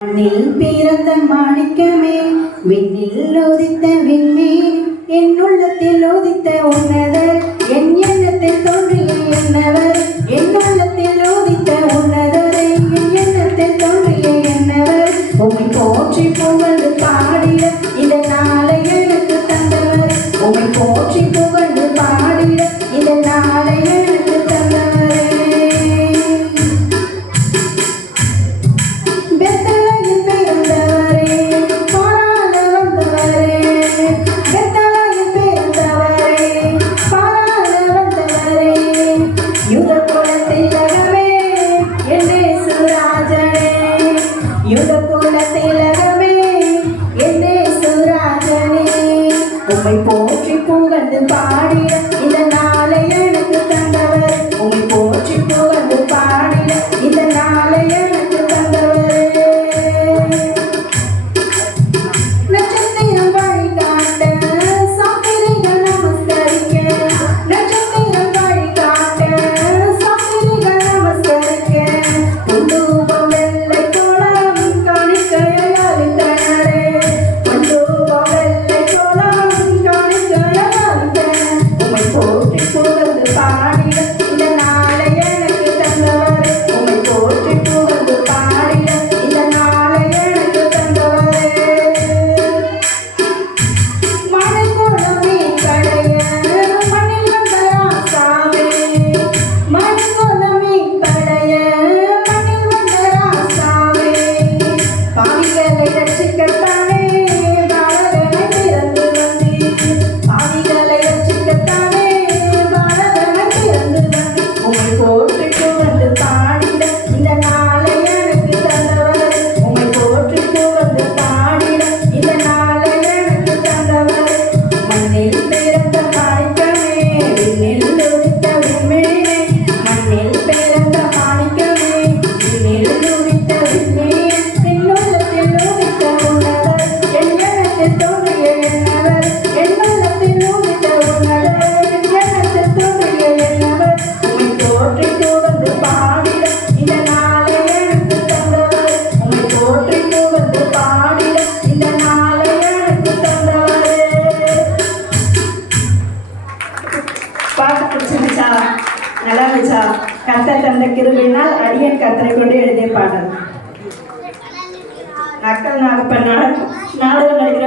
மண்ணில் பிறந்த மாணிக்கமே, விண்ணில் உதித்த விண்மீன், என் உள்ளத்தில் உதித்த உன்னதர், என் எண்ணத்தில் தோன்றிய என்னவர், என் உள்ளத்தில் உதித்த உன்னதரை, என் எண்ணத்தில் தோன்றிய என்னவர், உம்மை போற்றி புகழ்ந்து பாடிட இந்த நாளை எனக்கு தந்தவர், உம்மை போற்றி புகழ்ந்து பாடிட இந்த நாளை எனக்கு தந்தவரே. உம்மை போற்றி புகழ்ந்து பாடிட இந்த நாளை எனக்கு தந்தவர், உம்மை போற்றி புகழ்ந்து பாடிட இந்த நாளை எனக்கு தந்தவர். நட்சத்திரம் வழிகாட்ட சாத்திரிகள் நமஸ்கரிக்க, நட்சத்திரம் வழிகாட்ட சாத்திரிகள் நமஸ்கரிக்க, பொந்தூபம் வெள்ளை கோலம் காணிக்கையை அளித்தனரே, பொந்தூபம் வெள்ளை கோலம் போற்றி புகழ்ந்து பாடிட இந்த நாளை எனக்கு தந்தவர், உம்மை போற்றி புகழ்ந்து பாடிட இந்த நாளை எனக்கு தந்தவரே. மழை கோலமே கடைய மண்ணில் வந்த ராசாவே, மழை கோலமே கடைய மண்ணில் வந்த ராசாவே, பாவிகளை ரட்சிக்கத்தானே பாலகனை பிறந்து வந்தீர், பாவிகளை ரட்சிக்கத்தானே போற்றி புகழ்ந்து பாடிட இந்த நாளை எனக்கு தந்தவர், உம்மை போற்றி புகழ்ந்து பாடிட இந்த நாளை எனக்கு தந்தவர். மண்ணில் பிறந்த மாணிக்கமே, விண்ணில் உதித்த விண்மீனே, மண்ணில் பிறந்த மாணிக்கமே, விண்ணில் உதித்த விண்மீனே, என் உள்ளத்தில் உதித்த உன்னதர், என் எண்ணத்தில் தோன்றிய என்னவர், என் உள்ளத்தில் உதித்த உன்னதர், என் எண்ணத்தில் தோன்றிய என்னவர், போற்றி புகழ்ந்து பாடிட இந்த நாளை எனக்கு தந்தவர், உம்மை போற்றி புகழ்ந்து பாடிட இந்த நாளை எனக்கு தந்தவரே. பாட்டு பிடிச்சிருச்சா? நல்லா இருந்துச்சா? கர்த்தர் தந்த கிருபையினால் அடியேன் கர்த்தரை கொண்டு எழுதிய பாடல். நக்கல் நாகப்பன் நாடகம் நடிக்கிற